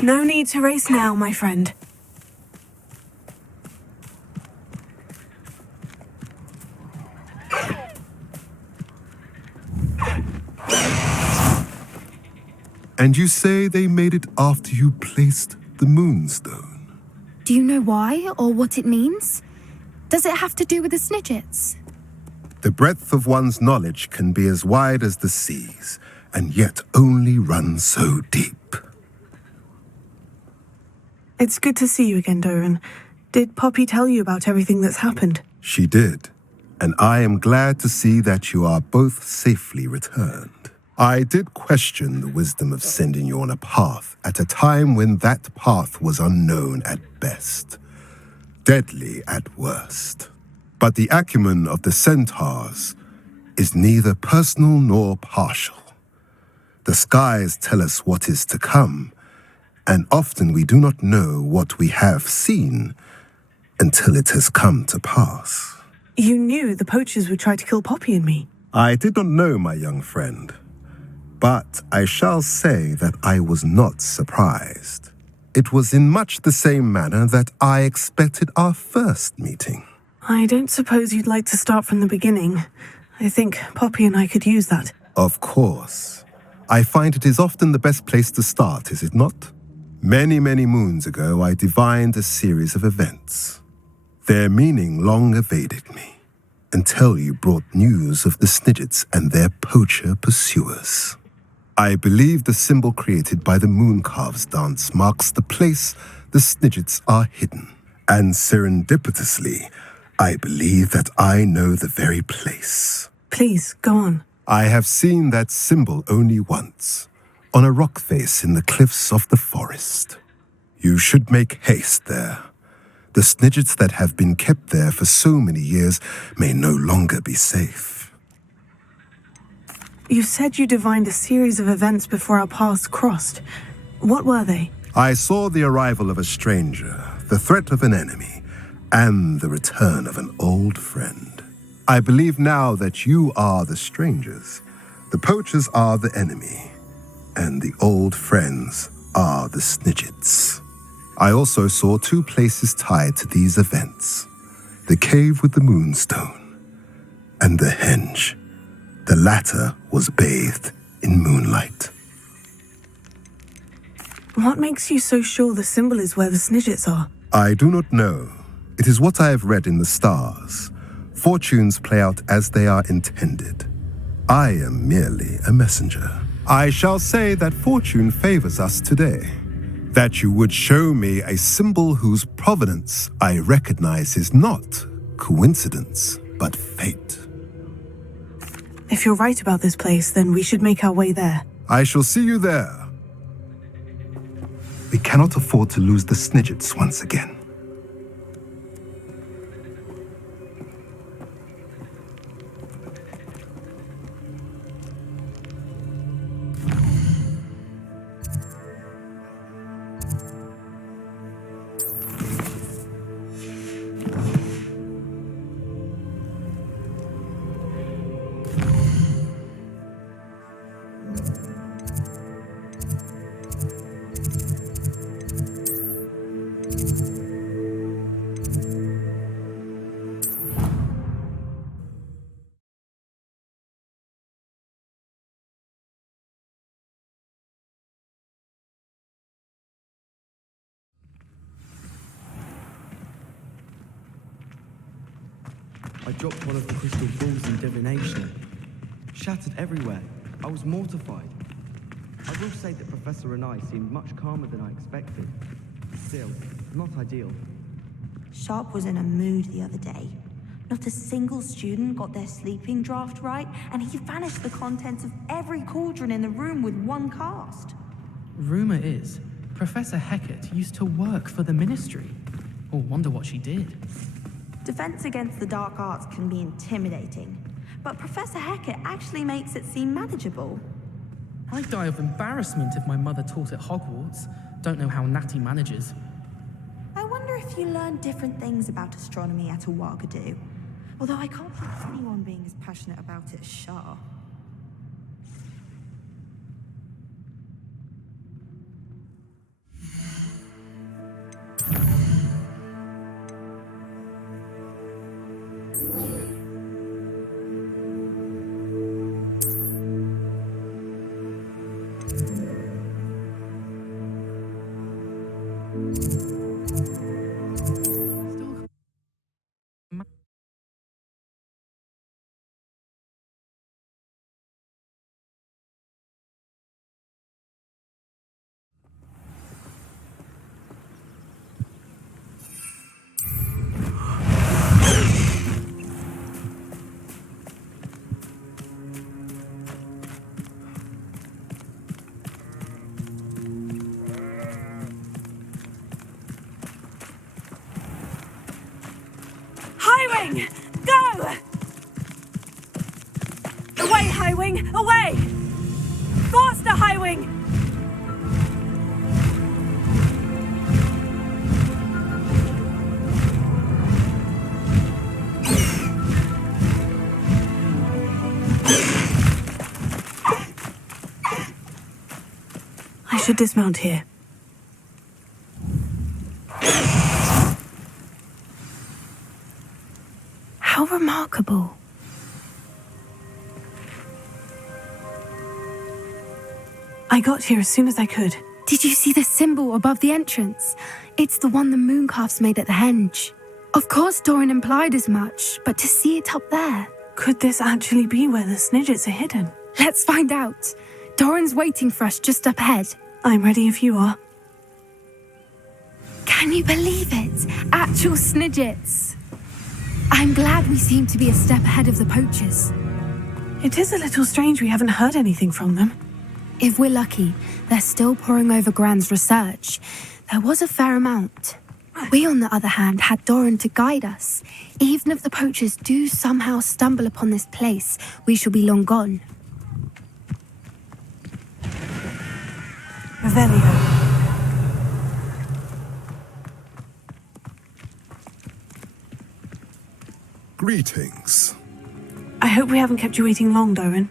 No need to race now, my friend. And you say they made it after you placed the moonstone? Do you know why or what it means? Does it have to do with the Snidgets? The breadth of one's knowledge can be as wide as the seas, and yet only run so deep. It's good to see you again, Doran. Did Poppy tell you about everything that's happened? She did, and I am glad to see that you are both safely returned. I did question the wisdom of sending you on a path at a time when that path was unknown at best, deadly at worst. But the acumen of the centaurs is neither personal nor partial. The skies tell us what is to come, and often we do not know what we have seen until it has come to pass. You knew the poachers would try to kill Poppy and me. I did not know, my young friend, but I shall say that I was not surprised. It was in much the same manner that I expected our first meeting. I don't suppose you'd like to start from the beginning. I think Poppy and I could use that. Of course. I find it is often the best place to start, is it not? Many, many moons ago, I divined a series of events. Their meaning long evaded me, until you brought news of the Snidgets and their poacher pursuers. I believe the symbol created by the Mooncalves dance marks the place the Snidgets are hidden. And serendipitously, I believe that I know the very place. Please, go on. I have seen that symbol only once, on a rock face in the cliffs of the forest. You should make haste there. The Snidgets that have been kept there for so many years may no longer be safe. You said you divined a series of events before our paths crossed. What were they? I saw the arrival of a stranger, the threat of an enemy, and the return of an old friend. I believe now that you are the strangers, the poachers are the enemy, and the old friends are the Snidgets. I also saw two places tied to these events, the cave with the moonstone and the henge. The latter was bathed in moonlight. What makes you so sure the symbol is where the Snidgets are? I do not know. It is what I have read in the stars. Fortunes play out as they are intended. I am merely a messenger. I shall say that fortune favors us today. That you would show me a symbol whose provenance I recognize is not coincidence, but fate. If you're right about this place, then we should make our way there. I shall see you there. We cannot afford to lose the Snidgets once again. I dropped one of the crystal balls in divination. Shattered everywhere. I was mortified. I will say that Professor and I seemed much calmer than I expected. Still, not ideal. Sharp was in a mood the other day. Not a single student got their sleeping draft right, and he vanished the contents of every cauldron in the room with one cast. Rumor is, Professor Hecat used to work for the Ministry. Or wonder what she did. Defense against the dark arts can be intimidating, but Professor Hecat actually makes it seem manageable. I'd die of embarrassment if my mother taught at Hogwarts. Don't know how Natty manages. I wonder if you learn different things about astronomy at a Ouagadougou. Although I can't think of anyone being as passionate about it as Shah. We should dismount here. How remarkable. I got here as soon as I could. Did you see the symbol above the entrance? It's the one the mooncalves made at the henge. Of course Doran implied as much, but to see it up there... Could this actually be where the Snidgets are hidden? Let's find out. Doran's waiting for us just up ahead. I'm ready if you are. Can you believe it? Actual Snidgets. I'm glad we seem to be a step ahead of the poachers. It is a little strange we haven't heard anything from them. If we're lucky, they're still poring over Gran's research. There was a fair amount. We, on the other hand, had Doran to guide us. Even if the poachers do somehow stumble upon this place, we shall be long gone. Revelio. Greetings. I hope we haven't kept you waiting long, Doran.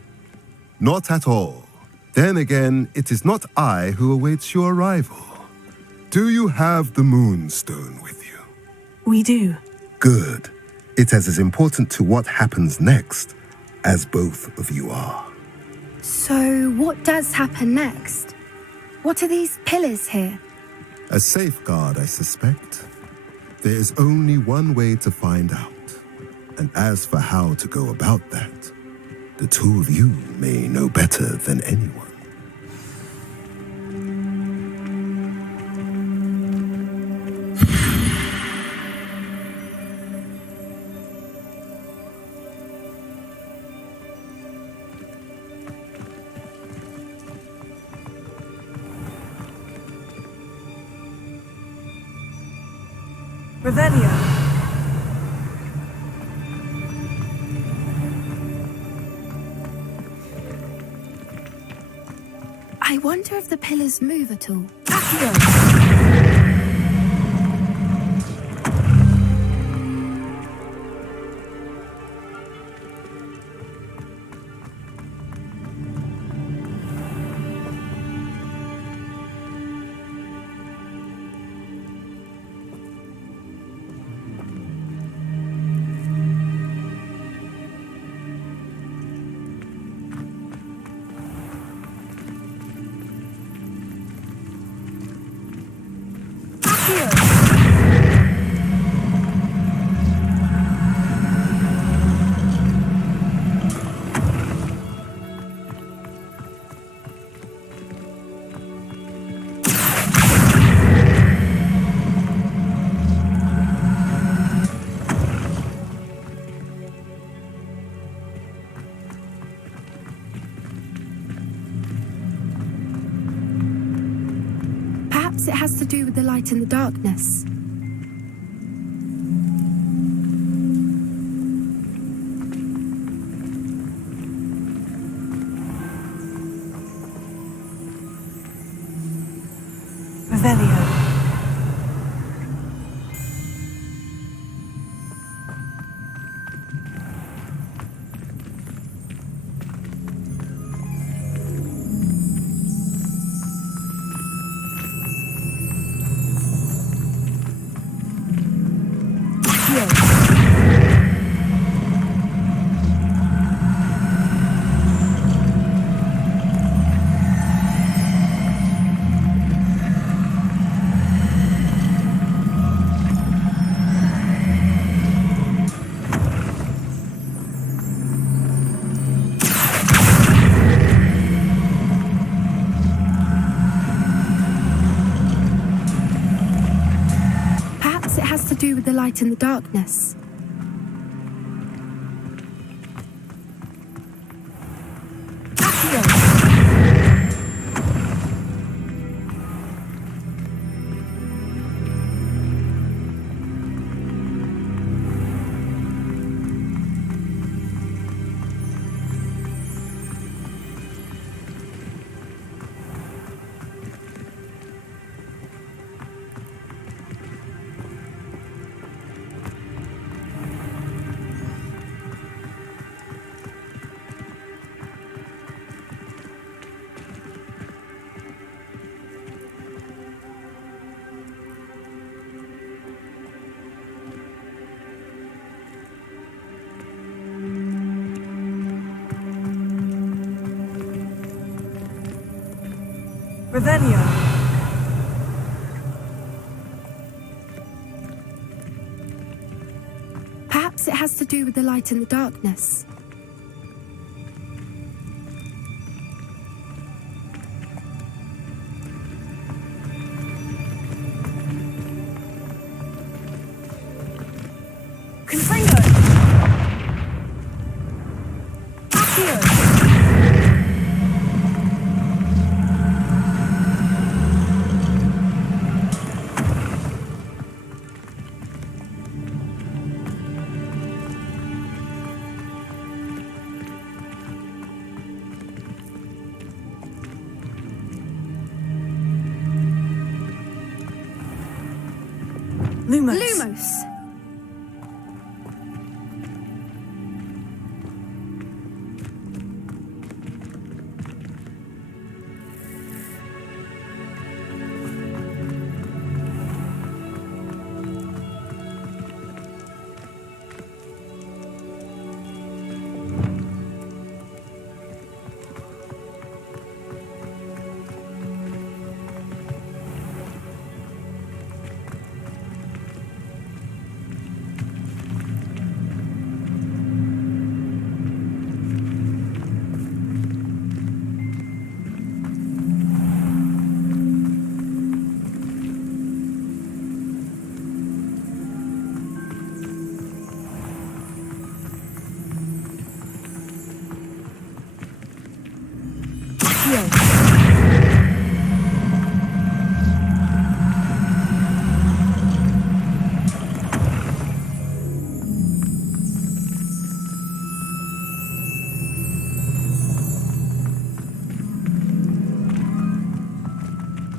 Not at all. Then again, it is not I who awaits your arrival. Do you have the Moonstone with you? We do. Good. It is as important to what happens next as both of you are. So, what does happen next? What are these pillars here? A safeguard, I suspect. There is only one way to find out. And as for how to go about that, the two of you may know better than anyone. Revelio. I wonder if the pillars move at all. Perhaps it has to do with the light and the darkness. Revelio. Perhaps it has to do with the light and the darkness. Revelio. Perhaps it has to do with the light and the darkness. Confringo. Accio. Lumos. Lumos!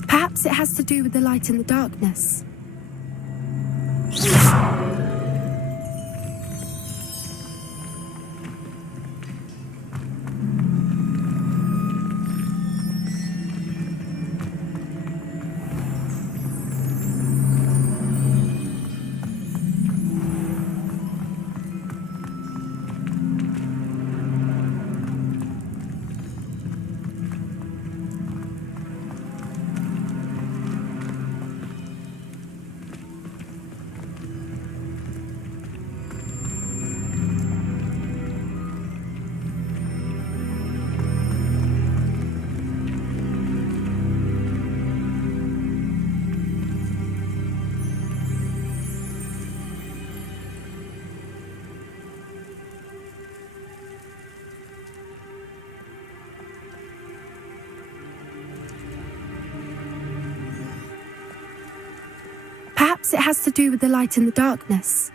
Perhaps it has to do with the light and the darkness. Perhaps it has to do with the light and the darkness.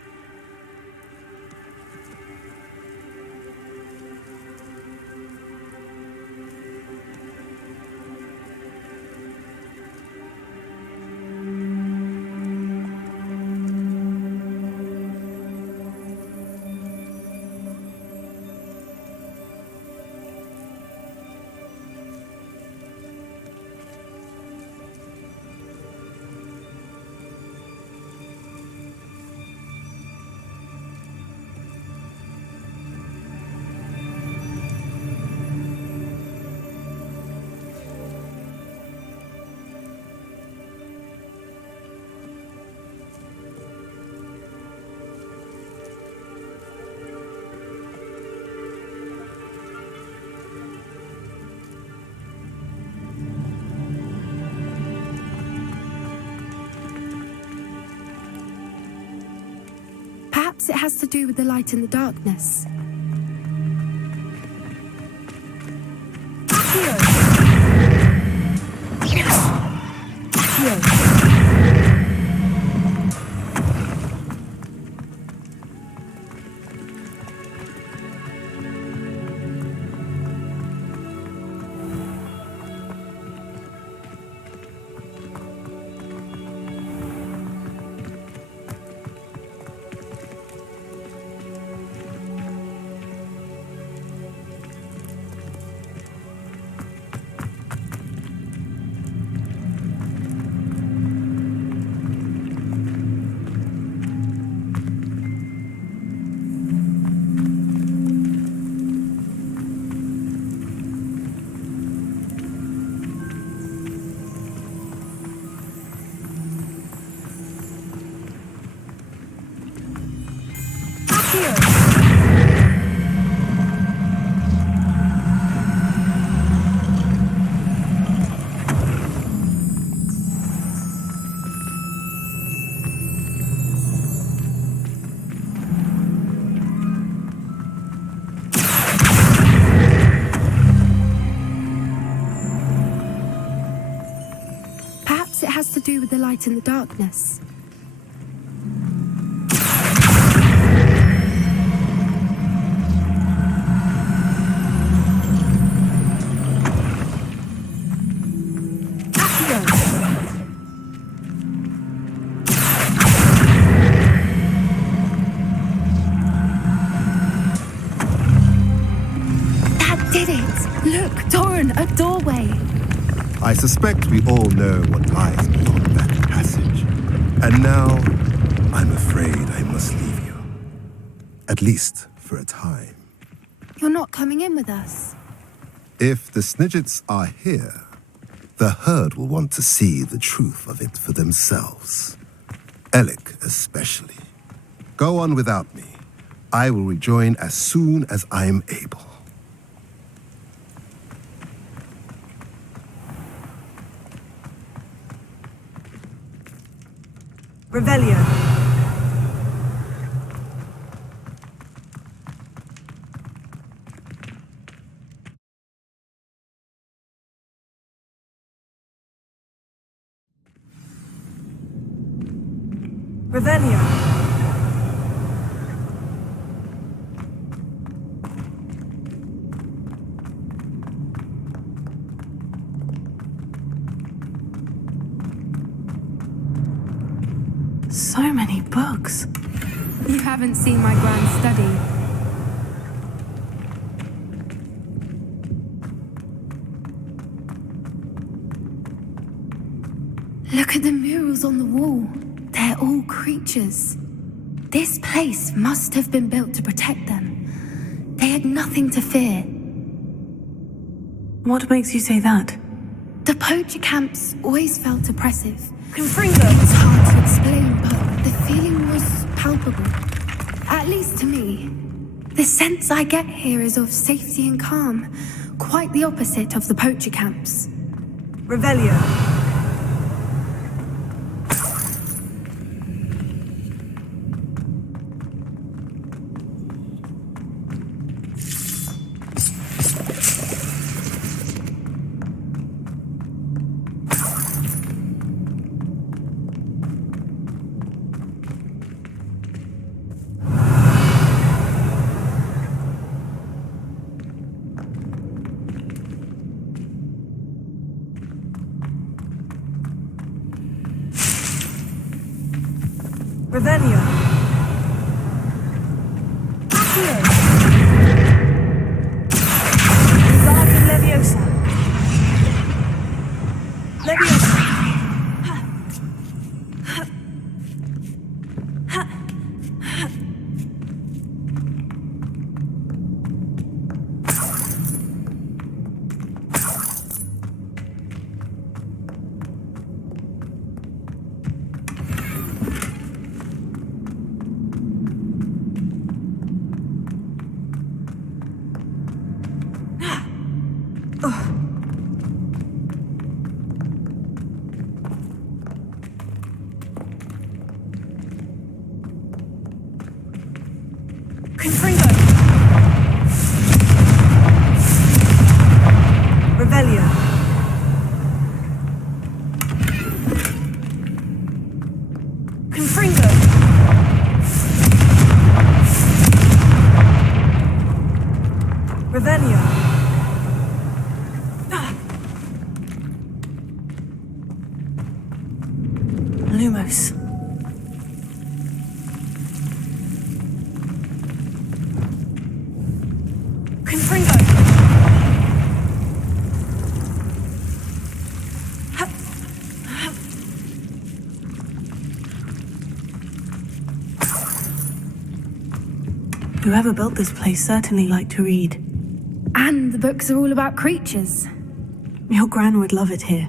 Perhaps it has to do with the light and the darkness. it has to do with the light and the darkness. That did it! Look, Doran, a doorway! I suspect we all know what lies beyond that passage. And now, I'm afraid I must leave you. At least for a time. You're not coming in with us. If the Snidgets are here, the herd will want to see the truth of it for themselves. Alec especially. Go on without me. I will rejoin as soon as I am able. Revelio. Revelio. So many books. You haven't seen my grand study. Look at the murals on the wall. They're all creatures. This place must have been built to protect them. They had nothing to fear. What makes you say that? The poacher camps always felt oppressive. Confringo! It's hard to explain, but the feeling was palpable. At least to me. The sense I get here is of safety and calm. Quite the opposite of the poacher camps. Revelio. Revelio. Accio. Guardi Leviosa. Leviosa. Confringo. Revelio. Confringo. Revelio. Lumos. Confringo. Whoever built this place certainly liked to read. And the books are all about creatures. Your Gran would love it here.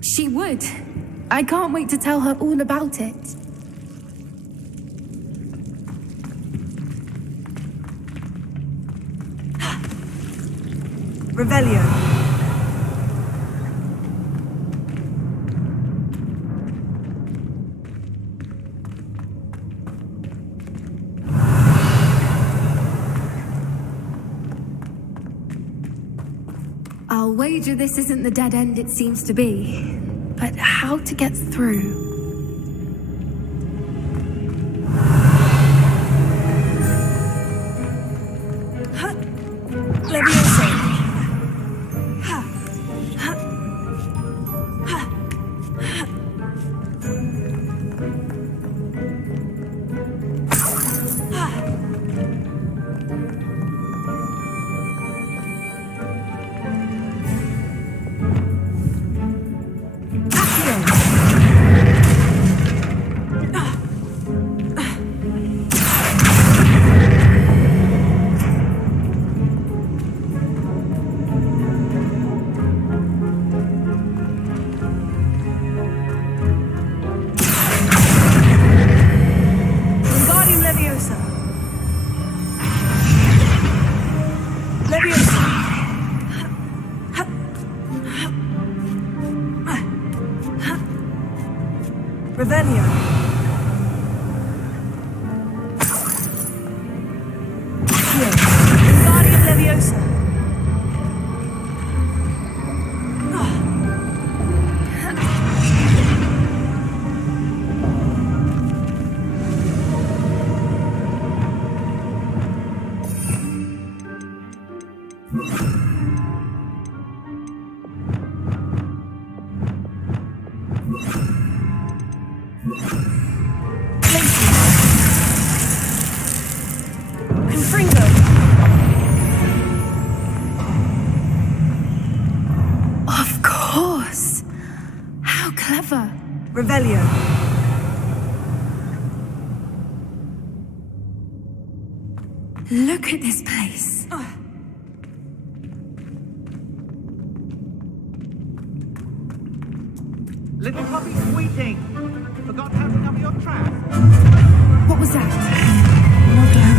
She would. I can't wait to tell her all about it. Revelio. I'll wager this isn't the dead end it seems to be. but how to get through? Revelio. Here. Wingardium Leviosa. Of course! How clever! Revelio. Look at this place. Little puppy squeaking. Forgot how to cover your trap. What was that? Not down.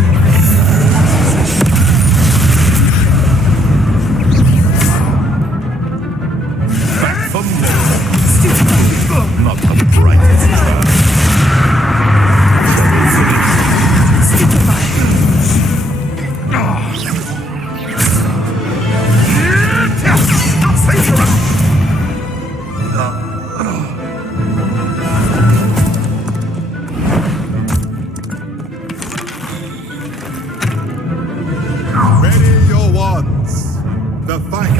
Back for more. Not the brightest. Ready your wands. The fight.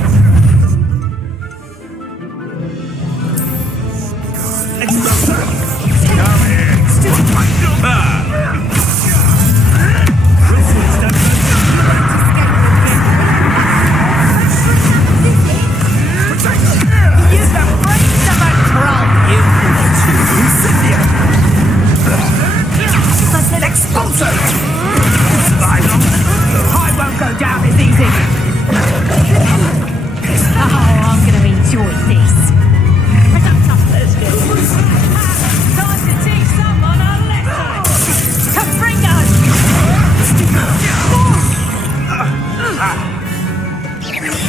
Come here. I won't go down as easy. Oh, I'm gonna enjoy this. Time to teach someone a lesson. Confringo!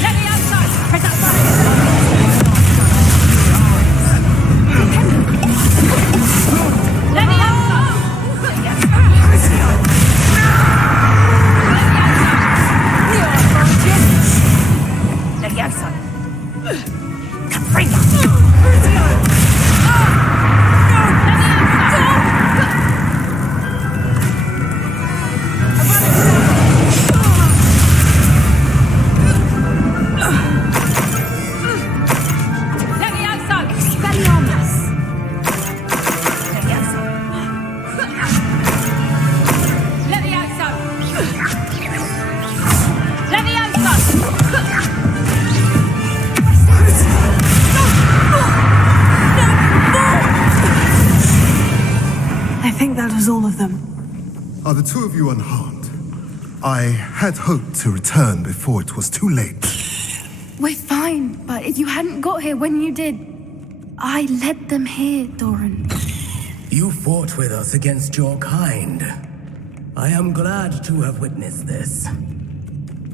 Leviosa! Press that button. Leviosa! Leviosa! Confringo! I think that was all of them. Are the two of you unharmed? I had hoped to return before it was too late. We're fine, but if you hadn't got here when you did, I led them here, Doran. You fought with us against your kind. I am glad to have witnessed this.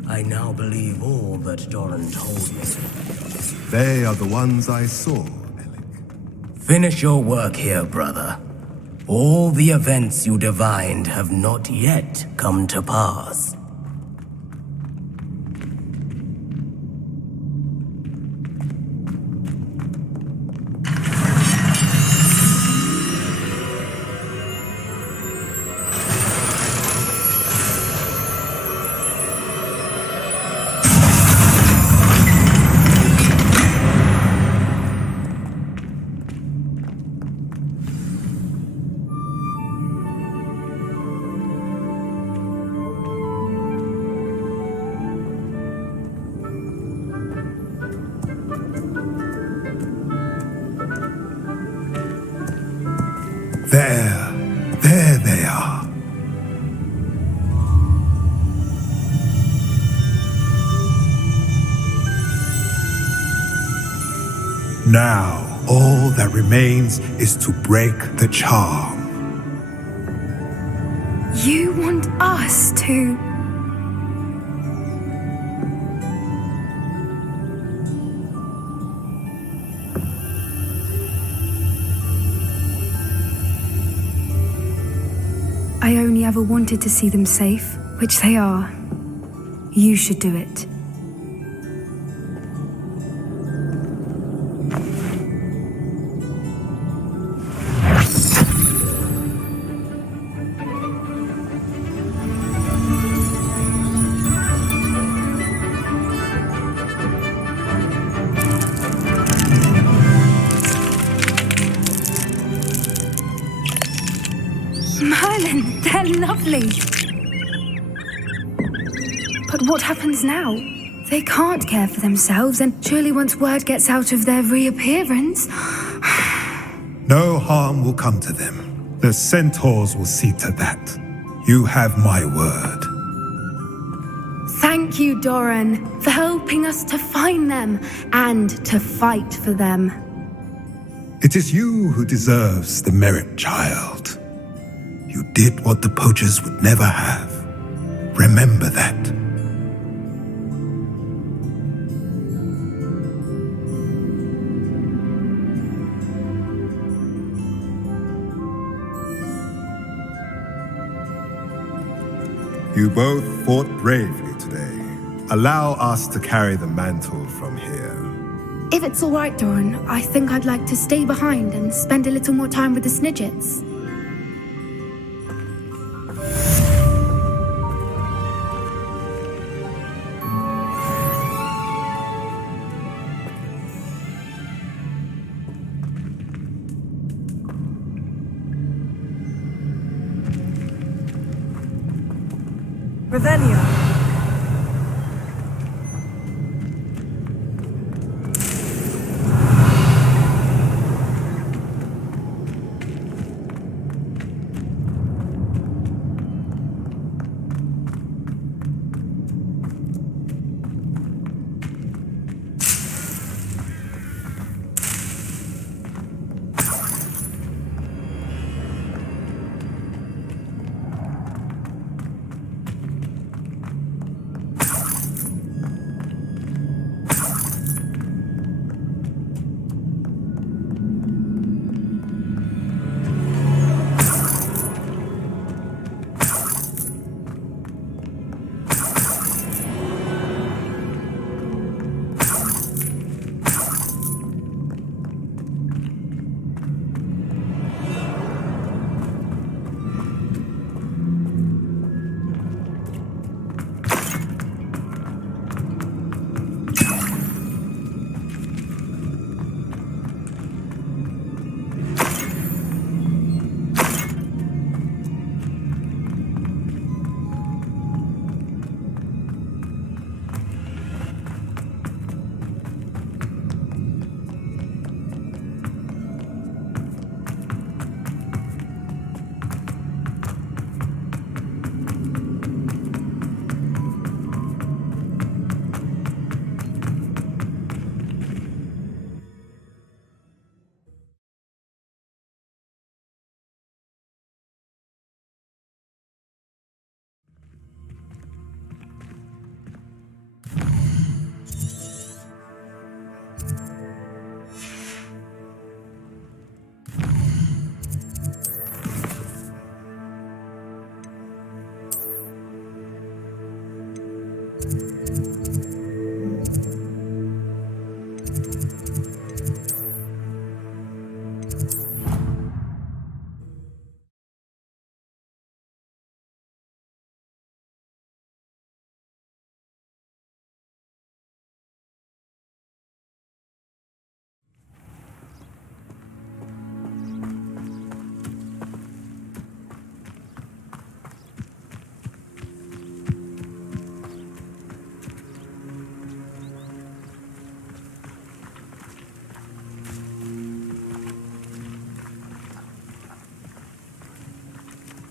I now believe all that Doran told me. They are the ones I saw, Alec. Finish your work here, brother. All the events you divined have not yet come to pass. There they are. Now, all that remains is to break the charm. You want us to... I only ever wanted to see them safe, which they are. You should do it. Merlin, they're lovely. But what happens now? They can't care for themselves, and surely once word gets out of their reappearance... No harm will come to them. The centaurs will see to that. You have my word. Thank you, Doran, for helping us to find them and to fight for them. It is you who deserves the merit, child. You did what the poachers would never have. Remember that. You both fought bravely today. Allow us to carry the mantle from here. If it's all right, Doran, I think I'd like to stay behind and spend a little more time with the Snidgets. Revelio.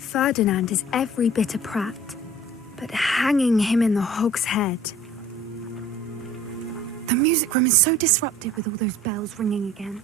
Ferdinand is every bit a prat, but hanging him in the hog's head. The music room is so disrupted with all those bells ringing again.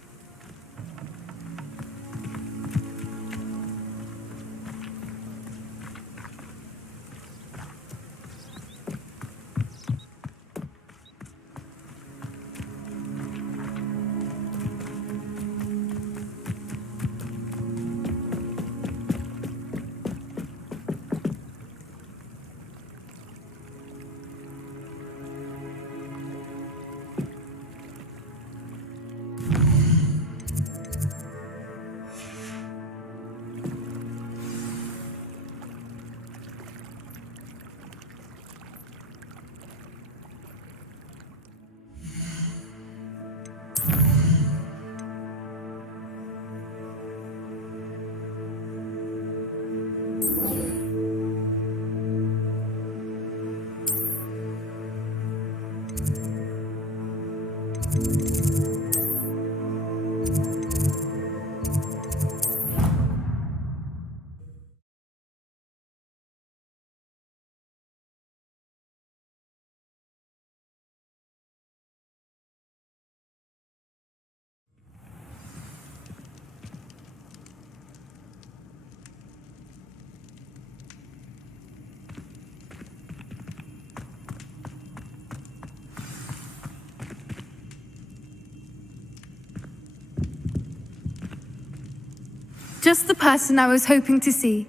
Just the person I was hoping to see.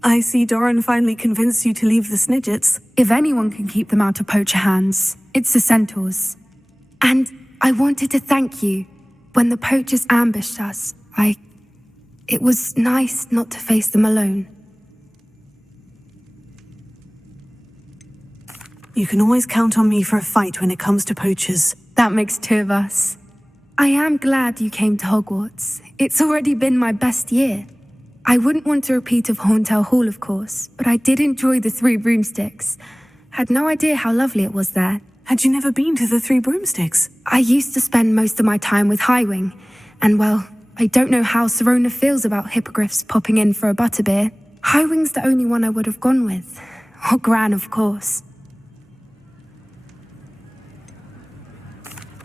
I see Doran finally convinced you to leave the Snidgets. If anyone can keep them out of poacher hands, it's the centaurs. And I wanted to thank you. When the poachers ambushed us, it was nice not to face them alone. You can always count on me for a fight when it comes to poachers. That makes two of us. I am glad you came to Hogwarts. It's already been my best year. I wouldn't want a repeat of Horntail Hall, of course, but I did enjoy the Three Broomsticks. Had no idea how lovely it was there. Had you never been to the Three Broomsticks? I used to spend most of my time with Highwing, and well, I don't know how Serona feels about hippogriffs popping in for a butterbeer. Highwing's the only one I would have gone with. Or Gran, of course.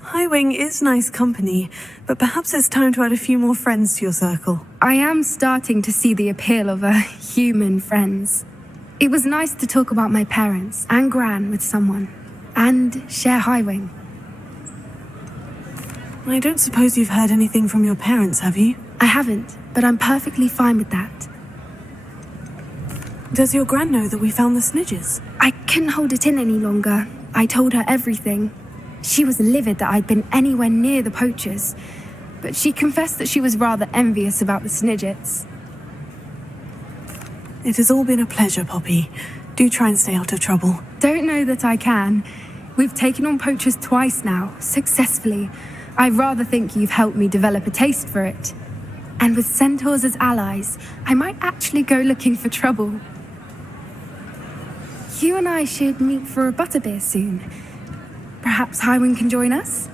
Highwing is nice company, but perhaps it's time to add a few more friends to your circle. I am starting to see the appeal of human friends. It was nice to talk about my parents and Gran with someone, and share Highwing. I don't suppose you've heard anything from your parents, have you? I haven't, but I'm perfectly fine with that. Does your Gran know that we found the Snidgets? I couldn't hold it in any longer. I told her everything. She was livid that I'd been anywhere near the poachers, but she confessed that she was rather envious about the Snidgets. It has all been a pleasure, Poppy. Do try and stay out of trouble. Don't know that I can. We've taken on poachers twice now, successfully. I rather think you've helped me develop a taste for it. And with centaurs as allies, I might actually go looking for trouble. You and I should meet for a butterbeer soon. Perhaps Highwing can join us?